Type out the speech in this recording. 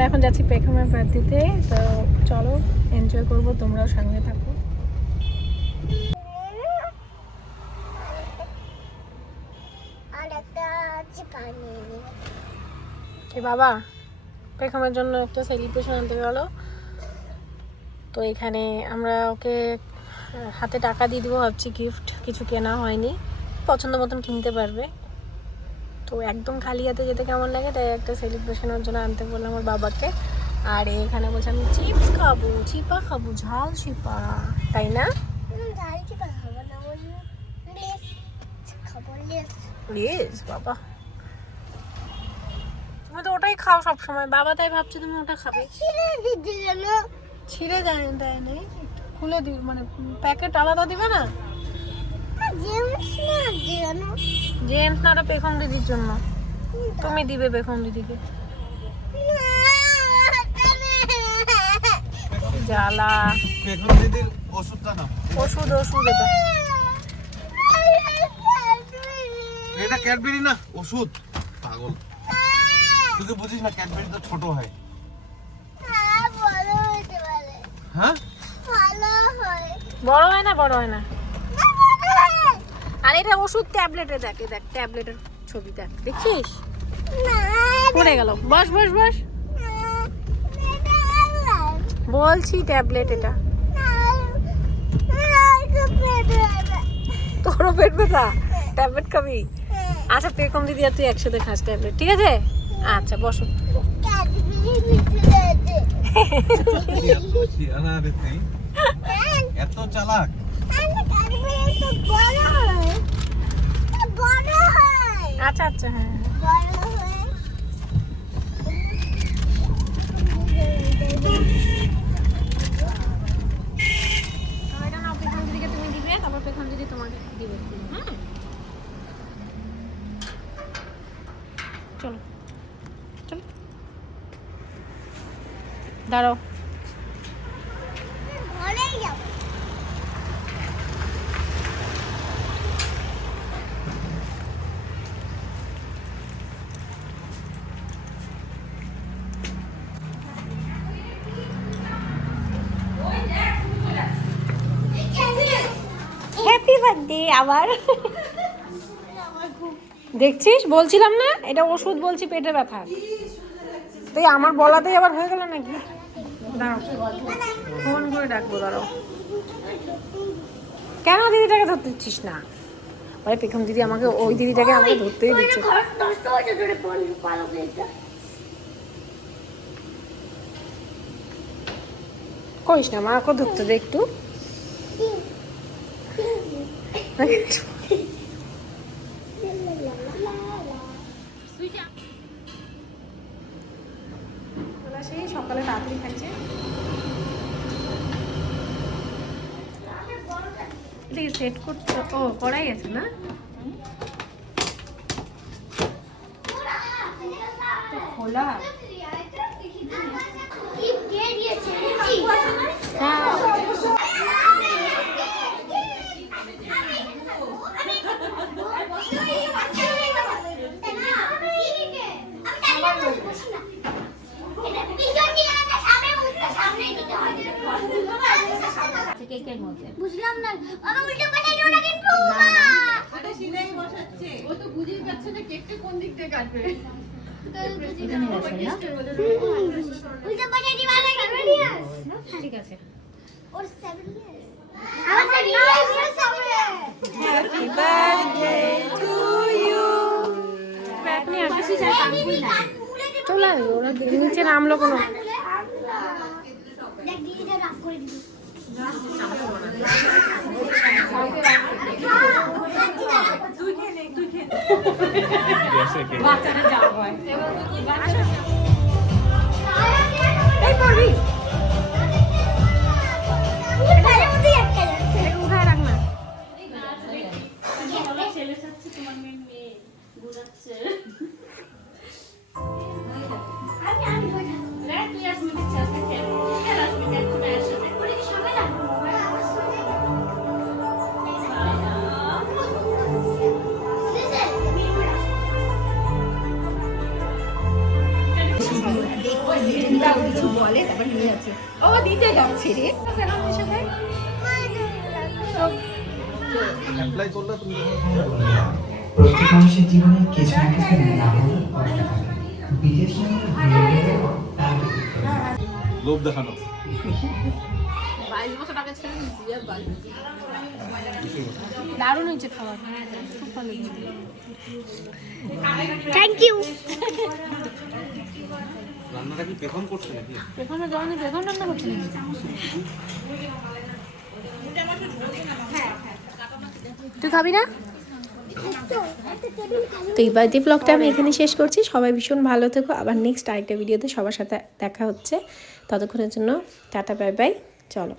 আমরা এখন যাচ্ছি পেখমের পার্টিতে, তো চলো এনজয় করব, তোমরাও সঙ্গে থাকো। বাবা পেখমের জন্য একটা সেলিব্রেশন আনতে গেল, তো এখানে আমরা ওকে হাতে টাকা দিয়ে দেবো ভাবছি, গিফট কিছু কেনা হয়নি, পছন্দ মতন কিনতে পারবে। তো একদম খালি হাতে যেতে কেমন লাগে, তাই একটা সেলিব্রেশনের জন্য আনতে বললাম আমার বাবাকে। আর এখানে বলছে আমি চিপস খাবো, চিপা খাবো, ঝাল চিপা, তাই না? প্লিজ বাবা, তুমি তো ওটাই খাও সব সময়, বাবা তাই ভাবছো তুমি ওটা খাবে। ছিঁড়ে যায় তাই নেই, খুলে দিই মানে প্যাকেট আলাদা দিবে না? জেমস না, ওটা পেখম দিদির জন্য, তুমি দিবে পেখম দিদিকে। জ্বালা, পেখম দিদির ওষুধটা নাও। ওষুধ ওষুধ এটা এটা ক্যাডবেরি না, ওষুধ। পাগল, তুই তো বুঝিস না ক্যাডবেরি তো ছোট হয়। হ্যাঁ বড় হয় না, বড় হয় না। আর এটা ওষুধ ট্যাবলেটে, দেখে দেখ ট্যাবলেটের ছবি দেখ, দেখছিস? পড়ে গেল, বস বস বস, বলছি ট্যাবলেট এটা। তোরও পেট ব্যথা, ট্যাবলেট খাবি? আচ্ছা পেখম দিদি আর তুই একসাথে খাস ট্যাবলেট, ঠিক আছে? আচ্ছা বসো। এত চালাক। আচ্ছা আচ্ছা, হ্যাঁ পেখম দিদিকে তুমি দিবে, তারপর পেখম দিদি তোমাকে দিবে। হ্যাঁ চলো চলো, দাঁড়াও। হ্যাপি বার্থডে আবার। দেখছিস, বলছিলাম না এটা ওষুধ, বলছি পেটে ব্যথা। তুই আমার বলাতেই আবার হয়ে গেল নাকি? দাঁড়াও ফোন করে ডাকবো, দাঁড়াও। কেন দিদিটাকে ধরতে দিচ্ছিস না? ভাই পেখম দিদি আমাকে, ওই দিদিটাকে আমাকে ধরতেই দিচ্ছে। করিস না, মাকে ধরতে দে একটু। সেই সকালে তাড়াতাড়ি খাইছে, এটা সেট করতে। ও করাই আছে না, খোলা। বুঝলাম না, আমি উল্টো পাশে ওটা কিন্তু আরে সিধাই বসাচ্ছে, ও তো বুঝেই পাচ্ছে না কেকটা কোন দিক থেকে কাটবে। উল্টো পাশে দিবা না কেন? ঠিক আছে। ওর 7 ইয়ার্স, আমার 9 ইয়ার্স হবে। Happy birthday to you. আপনি আসি যা চলে আসবে, ওরা নিচে নামলো কোনো। দেখ দিদিটা রাগ করে দিল। বাচ্চারা যাওয়া হয় এই পড়বি, উঠায় রাখ না। ছেলে চাচ্ছে তোমার মেয়ে বুঝাচ্ছে। তুই আর তুমি দিচ্ছি আজকে খেয়ে ও কিছু বলে তারপর নিয়ে যাচ্ছে ও দিতে যাচ্ছে রে কেন এসে ভাই অ্যাপ্লাই করলে তুমি প্রত্যেক মানুষের জীবনে কিছু না কিছু না হলে কষ্ট থাকে বিদেশ তার লোভ দেখানো 22 বছর আগে ছেড়ে দিয়েছি আর 22 দারুণ হয়েছে খাবার, খুব ভালো হয়েছে। Thank you. রান্নাটা কি পেখন করছে নাকি? পেখমটা যখন পেখন রান্না করছি নাকি? তুই খাবি না? তো এই বার্থডে ব্লগটা আমি এখানে শেষ করছি। সবাই ভীষণ ভালো থেকো, আবার নেক্সট আরেকটা ভিডিওতে সবার সাথে দেখা হচ্ছে। ততক্ষণের জন্য টাটা বাই বাই, চলো।